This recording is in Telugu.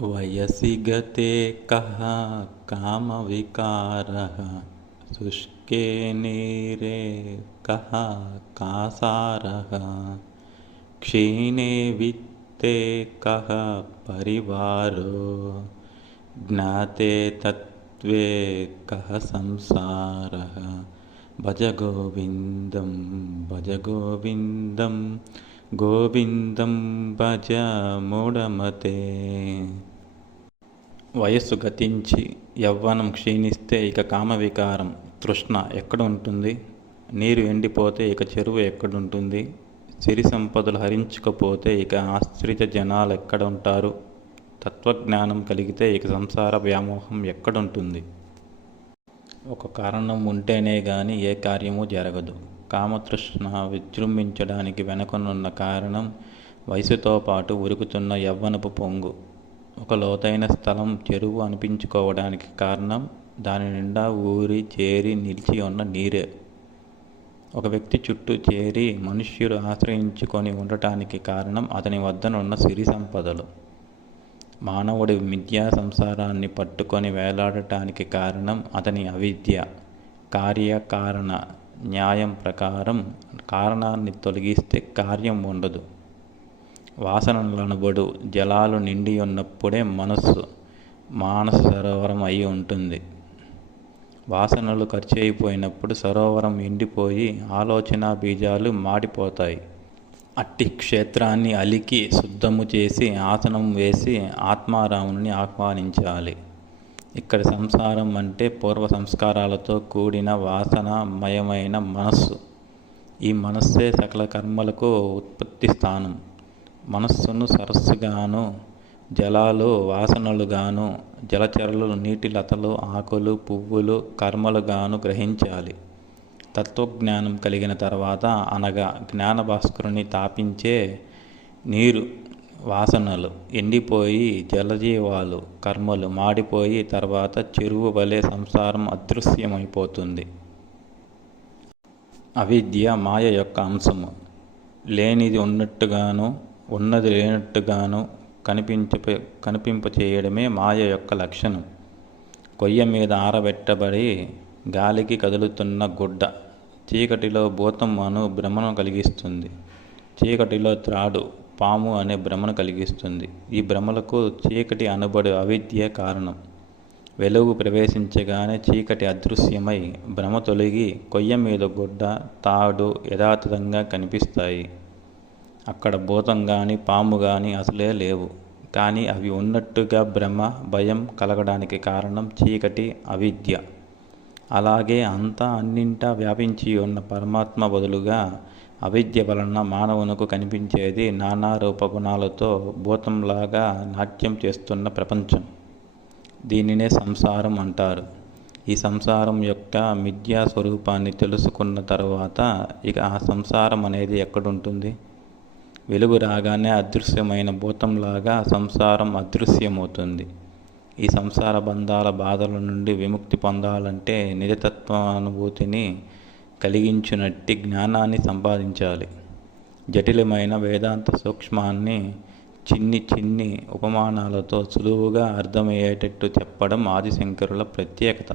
वयसि गते कः कामविकारः? शुष्के नीरे कः कासारः? क्षीणे वित्ते कः परिवारो? ज्ञाते तत्त्वे कः संसारः? भज गोविन्दं भज गोविन्दं గోవిందం భజ మూఢమతే వయస్సు గతించి యవ్వనం క్షీణిస్తే ఇక కామవికారం తృష్ణ ఎక్కడ ఉంటుంది నీరు ఎండిపోతే ఇక చెరువు ఎక్కడుంటుంది? సిరి సంపదలు హరించకపోతే ఇక ఆశ్రిత జనాలు ఎక్కడ ఉంటారు తత్వజ్ఞానం కలిగితే ఇక సంసార వ్యామోహం ఎక్కడుంటుంది? ఒక కారణం ఉంటేనే కానీ ఏ కార్యము జరగదు. కామతృష్ణ విజృంభించడానికి వెనుకనున్న కారణం వయసుతో పాటు ఉరుకుతున్న యవ్వనపు పొంగు. ఒక లోతైన స్థలం చెరువు అనిపించుకోవడానికి కారణం దాని నిండా ఊరి చేరి నిలిచి ఉన్న నీరే. ఒక వ్యక్తి చుట్టూ చేరి మనుష్యులు ఆశ్రయించుకొని ఉండటానికి కారణం అతని వద్దనున్న సిరి సంపదలు. మానవుడి మిథ్యా సంసారాన్ని పట్టుకొని వేలాడటానికి కారణం అతని అవిద్య. కార్యకారణ. న్యాయం ప్రకారం కారణాన్ని తొలగిస్తే కార్యం ఉండదు. వాసనలనబడు జలాలు నిండి ఉన్నప్పుడే మనస్సు మానస సరోవరం అయి ఉంటుంది. వాసనలు ఖర్చు అయిపోయినప్పుడు సరోవరం ఎండిపోయి ఆలోచన బీజాలు మాడిపోతాయి. అట్టి క్షేత్రాన్ని అలికి శుద్ధము చేసి ఆసనం వేసి ఆత్మారాముని ఆహ్వానించాలి. ఇక్కడ సంసారం అంటే పూర్వ సంస్కారాలతో కూడిన వాసనమయమైన మనస్సు. ఈ మనస్సే సకల కర్మలకు ఉత్పత్తి స్థానం. మనస్సును సరస్సుగాను జలాలు వాసనలుగాను జలచరలు నీటి లతలు ఆకులు పువ్వులు కర్మలుగాను గ్రహించాలి. తత్వజ్ఞానం కలిగిన తర్వాత అనగా జ్ఞానభాస్కరుని తాపించే నీరు. వాసనలు ఎండిపోయి జలజీవాలు కర్మలు మాడిపోయి తర్వాత చెరువు వలె సంసారం అదృశ్యమైపోతుంది. అవిద్య మాయ యొక్క అంశము. లేనిది ఉన్నట్టుగాను ఉన్నది లేనట్టుగాను కనిపించ కనిపింప చేయడమే మాయ యొక్క లక్షణం. కొయ్య మీద ఆరబెట్టబడి గాలికి కదులుతున్న గుడ్డ చీకటిలో భూతం అను భ్రమను కలిగిస్తుంది. చీకటిలో త్రాడు పాము అనే భ్రమను కలిగిస్తుంది. ఈ భ్రమలకు చీకటి అనబడు అవిద్య కారణం. వెలుగు ప్రవేశించగానే చీకటి అదృశ్యమై భ్రమ తొలగి కొయ్య మీద గుడ్డ తాడు యథాతథంగా కనిపిస్తాయి. అక్కడ భూతం కానీ పాము కానీ అసలే లేవు. కానీ అవి ఉన్నట్టుగా భ్రమ భయం కలగడానికి కారణం చీకటి అవిద్య. అలాగే అంతా అన్నింటా వ్యాపించి ఉన్న పరమాత్మ బదులుగా అవిద్య వలన మానవునకు కనిపించేది నానా రూపగుణాలతో భూతంలాగా నాట్యం చేస్తున్న ప్రపంచం. దీనినే సంసారం అంటారు. ఈ సంసారం యొక్క మిథ్యా స్వరూపాన్ని తెలుసుకున్న తర్వాత ఇక ఆ సంసారం అనేది ఎక్కడుంటుంది? వెలుగు రాగానే అదృశ్యమైన భూతంలాగా సంసారం అదృశ్యమవుతుంది. ఈ సంసార బంధాల బాధల నుండి విముక్తి పొందాలంటే నిజతత్వానుభూతిని కలిగించినట్టి జ్ఞానాన్ని సంపాదించాలి. జటిలమైన వేదాంత సూక్ష్మాన్ని చిన్ని చిన్ని ఉపమానాలతో సులువుగా అర్థమయ్యేటట్టు చెప్పడం ఆదిశంకరుల ప్రత్యేకత.